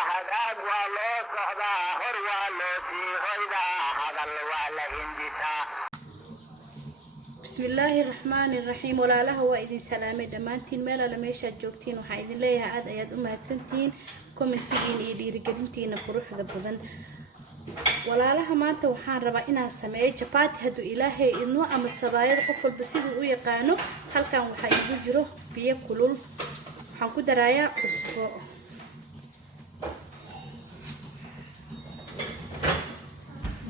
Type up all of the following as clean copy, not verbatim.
أحد والله صعدا هر والله في غيدا هذا الوالد هندسا. بسم الله الرحمن الرحيم ولا له وإذن سلامة دمانتين مالا لميشا جوكتين وحايدين ليها عاد أياد أمهاتسنتين كومنتين إيدي رقلنتين قروح قبضان ولا لها ما أنت وحان ربعنا سمعي جبات هدو إلهي إنو أما الصبايا قفل بسيدو ويقانو هل كان وحايدو جروه بيكولول وحان كدرايا أسبوع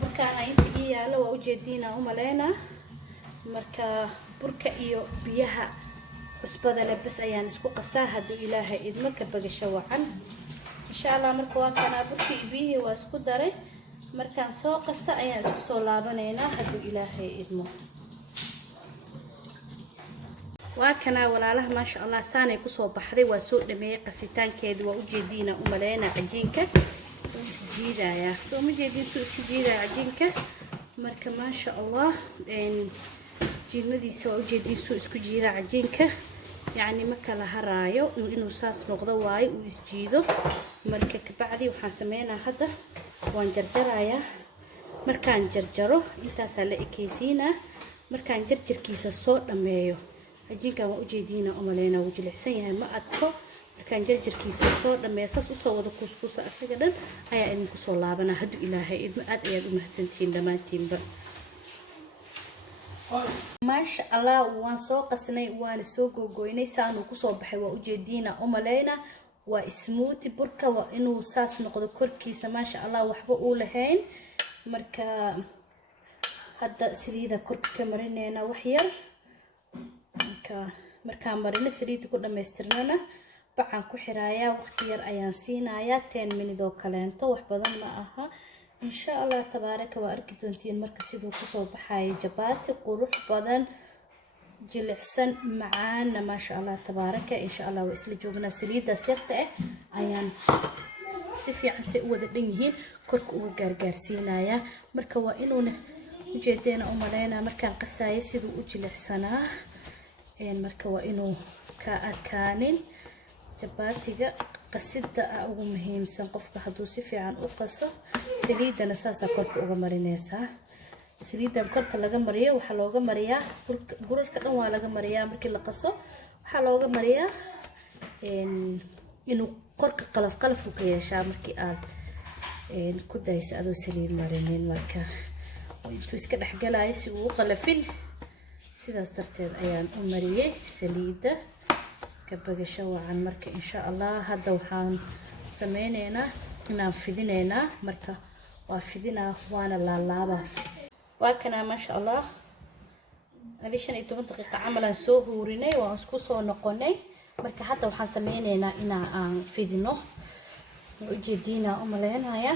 بركان عينتي يالا ووجدينا ومالينا marka burka iyo biyaha cusbada leh bas ayaan isku qasaa haduu ilaahay idmo ka bagasho wacan insha Allah marka waan kana burka biyaha waa isku daray markaan soo qasa ayaan isku soo laabaneynaa haduu ilaahay idmo waa kana walaalaha ma sha Allah saanay ku soo baxday waa soo dhameeyay qasitaankeedu waa u jeediina u maleena cajiinka isjiidaya soo ma jeedin soo isku jiidaya cajiinka marka ma sha Allah جيمدي سو جدي سو اسكو جيدا عجينكا يعني ما كلا هرايو انو ساس نقدو واي و اسجيدو marka kabacdi waxaan sameeynaa hada waan jarjarayaa markaan jarjaro intaas la ekeysiina markaan jarjarkiisa soo dhameeyo cajiinka waan u jeedinaa u maleena uu jilicsan yahay ma adko markaan jarjarkiisa soo dhameeysas u soo wada kuskuusa asaga dhan ayaa idinku soo laabana haduu ilaahay idma aad ayaad u mahadsantiin dhamaantiinba ما شاء الله وان سو قسنay waan soo gogoynay saanu ku soo baxay waa u jeedina u maleena waa smoothie burka waa inuu saas noqdo korkiisa ma sha Allah waxba uu lahayn marka hadda saliida korka ka marineena wax yar marka marina saliida ku dhameystirnana bacaan ku xiraaya waqti yar ayaan siinayaa 10 minute oo kaleento wax badan ma aha إن شاء الله تبارك وأركضونتين مركز سيدو كسو بحاي جباتي قروح بدن جلعسن معانا ما شاء الله تبارك إن شاء الله وإسلي جوبنا سليدة سيرتة أيان سيفي عن سيئوة دنيهين كورك وقارقار سينايا مركا وإنونا وجدينا أمالينا مركا قسايا سيدو وجلعسنا مركا وإنو كاات كانين جباتيغا قصيدة أو مهم سنقفك حدوسي في عن أقصى سليدة نساسا كورك أوغا مرينيسا سليدة كورك لغا مريا وحلوغا مريا قرر كدنوا لغا مريا مركي لقصو وحلوغا مريا إنو كورك قلف وكياشا مركي آد كودايس أدو سليد مرينين مركا وإنتو اسكا دحقالايسي وقلفين سيداس درتين أيان أمريا سليدة كبقشة وعن مركا إن شاء الله هذا وحان سمينينا inaan fidinayna marka waa fidina waana laalaaba waa kana ma sha Allah adishan 10 daqiiqo amalan soo huurinay waan isku soo noqonay marka hadda waxaan sameynaynaa inaan fidino u jeedina u maleynaya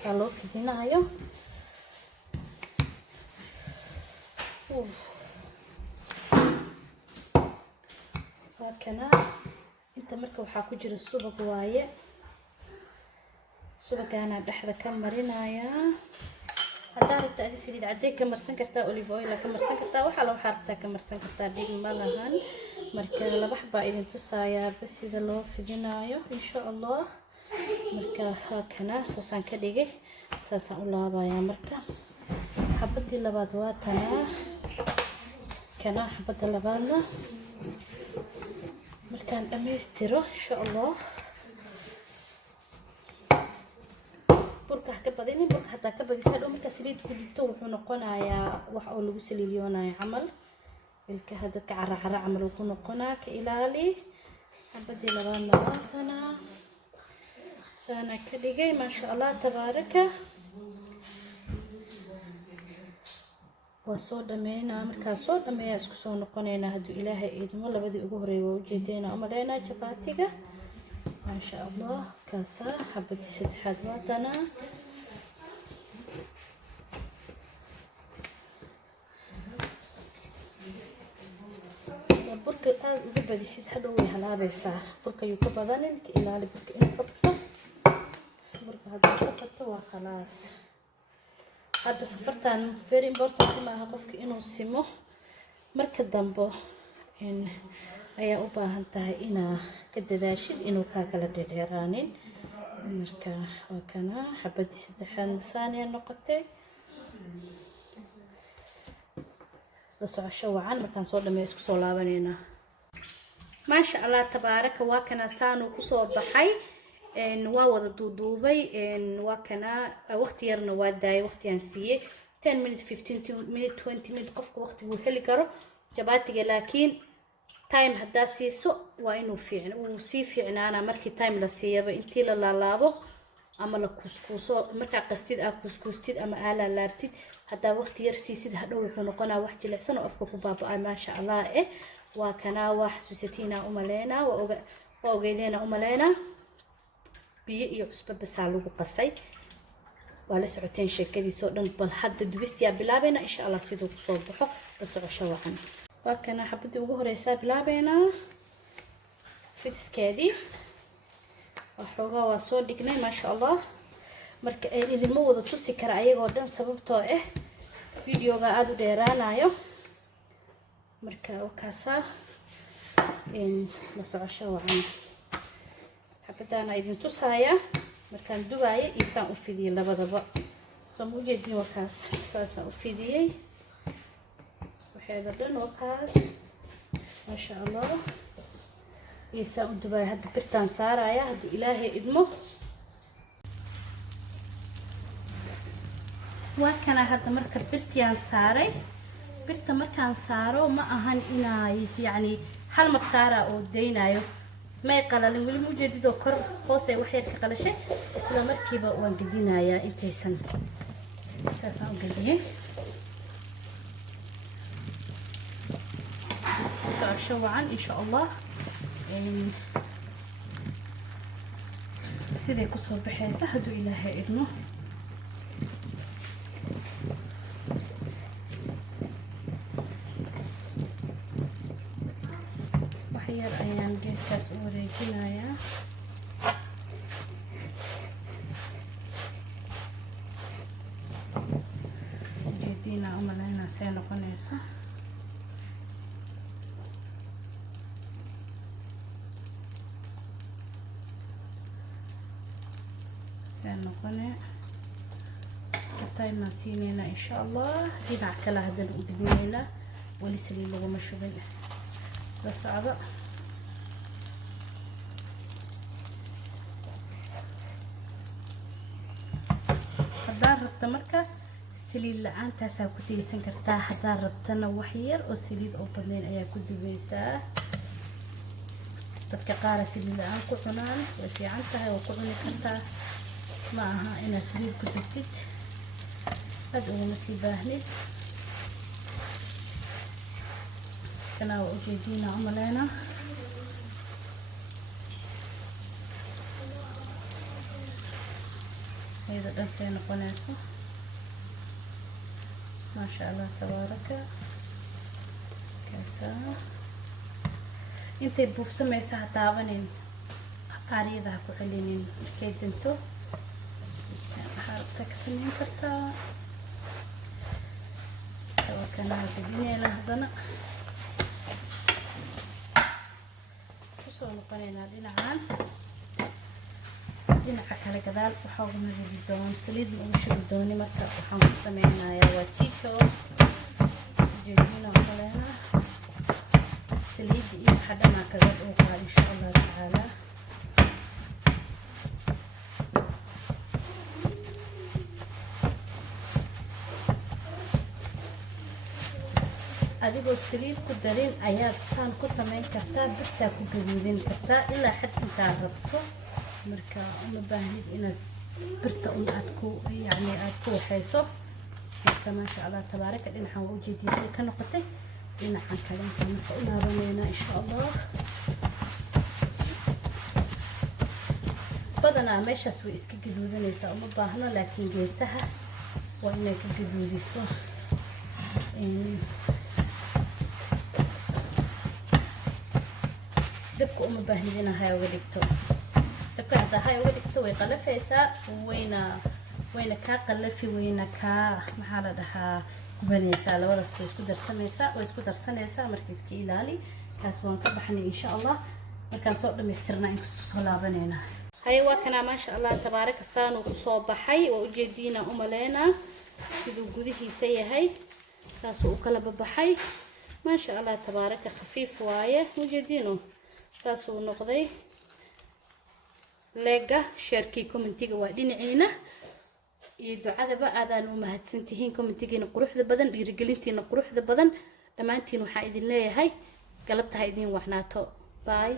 salo fidinayo waa kana inta marka waxa ku jira subag waaye subagana dhaxda ka marinaya hadaa rabta aad saliid caday ka marsan kartaa olive oil ka marsan kartaa waxa la xarabta ka marsan kartaa dhig malahan marka laba xaba idin tusaaya bas sida loo fidinayo insha Allah marka kana saasan ka dhigay saasan u laabaya marka xabadii labaad waa tana kana xabada labaadna markaan dhameystiro insha Allah burka ka badin burka hatta ka badis hadhow marka saliid ku dibto wuxuu noqonayaa wax oo lagu saliiliyoonayo amal ilka hadda ka carra amal uu ku noqonaa ka ilaali xabadii labaadna waatana sana ka dhigay ma sha Allah tabaaraka wasoo dhameeyna marka soo dhameeya isku soo noqonayna haduu ilaahay idmo labadii ugu horeeyay waa u jeedina umaleena jabaatiga ما شاء الله كاسة حبتي ستحات واتنا برك قبل يصير حلو ويهلا بيسا برك يكبرني إلى برك إن كبرته برك هذا كبرته وخلاص هذا سفرتان very important ما هقفك إنه سمو مركز دمبو إن ayaa u baahan tahay ina ka dadaashid inuu ka kala dheeraanin marka waa kana xabadii saddexaad saaniya noqotay la socosho wacan markaan soo dhameeyo isku soo laabanayna maasha Allah tabaaraka waa kana saanu ku soo baxay waa wada duuduubay waa kana waqti yarna waa daay waqtiyaan siiyay 10 minutes 15 minutes 20 minutes qofka waqtigu heli karo jabaatiga laakiin time hadda siiso waa inuu fiicno uu si fiicnaana markii time la siiyaba intii la laalaabo ama la kuskuuso marka qastid aad kuskuustid ama aala laabtid hadda waqti yar siisid hadhow wuxuu noqonaa wax jilicsan oo afka ku baaba'ay maasha Allah waa kana wax xasuusatiina umaleena waa ogeydena umaleena biyo iyo cusbo bas lagu qasay waa la socoteen sheekadiisa oo dhan bal hadda dubistiya bilaabayna insha Allah sidoo ku soo baxo la socosho wacan waa kana xabadii ugu horeysa bilaabayna fidskeedii waxoogaa waa soo dhignay maasha Allah marka ay idinma wada tusi kara ayagoo dhan sababtoo videoga aad u dheeraanayo marka wakaasa la socosho wacan xabadana idin tusaya markaan dubaaya isaan u fidiyay labadaba soo ma ujeedin wakaas saasaan u fidiyay waxeeda dhan wakaas maasha Allah isaan u dubaaya hadda birtaan saaraya hadduu ilaahay idmo waa kana hadda marka birtiyaan saaray birta markaan saaro ma ahan inay yani hal mar saara oo deynayo may qalalin weli ma ujeedidoo kor hoos ay wax yar ka qalashay isla markiiba waan gedinayaa intaysan saasaan u gediyay socosho wacan insha Allah siday kusoo baxaysa hadduu ilaahay idmo waxyar ayaan geeskaas u wareejinayaa ujeediina umaleyna see noqonayso noqone time siinayna insha Allah dhinac kale hadan u gudinayna wali saliid lagu mashubay la socdo hadaa rabta marka saliid la'aantaas aad ku tiirsan kartaa hadaa rabtana wax yar oo saliid oo badnayn ayaa ku dubaysaa dadka qaar saliid la'aan ku cunaan way fiican tahay oo ku cuni kartaa ما ها أنا سليب كتبت أدعو مسيباهني كنا وأجيدينا عملينا هذا دسين قناصه ما شاء الله تبارك كاسا انتي بوف سمي ساعة تابنين قاريدها كحلينين كيدنتو تكسمين كرتا وكان هذا لهضنا وصلوا قنينا دينعان دينعا كلا كذال وحاول نزيد الدون سليد ومشي الدوني مركا وحاول سمينا يا واتيشو جيدينا وقلينا سليد إيه حدا ما كذال وقال إن شاء الله تعالى adigoo saliid ku darin ayaad saan ku sameyn kartaa birta ku gaduudin kartaa ilaa xad inta rabto marka uma baahnid inaad birta aad ku yani aad ku waxayso marka ma sha Allah tabaaraka dhinacan u jeedisay ka noqotay dhinacan kale marka u laabanayna insha Allah badana meeshaas way iska gaduudanaysaa uma baahno laakiin geesaha waa inay ka gaduudiso dabka uma baahnid inaad hay uga dhigto dabka haddaa hay uga dhigto way qalafaysaa wayna kaa qalafi wayna kaa maxaa la dhahaa gubanaysaa labadaas way isku darsanaysaa marka iska ilaali kaas waan ka baxnay insha Allah markaan soo dhamaystirnaa in kusoo laabanayna هاي واكنا ما شاء الله تبارك سانو كسو بحي وجدينا أملينا سيدو جودي سيهاي ساسو كلا ببحي ما شاء الله تبارك خفيف وايه وجدينه ساسو نقضي لقى شاركي كومنتيga waa dhinaciina iyo ducada ba aadaan u mahadsantihiin كومنتيgiina quruxda badan dhiirigelintiina quruxda badan dhamaantiin waxa idin leeyahay galabta ha idin waxnaato bye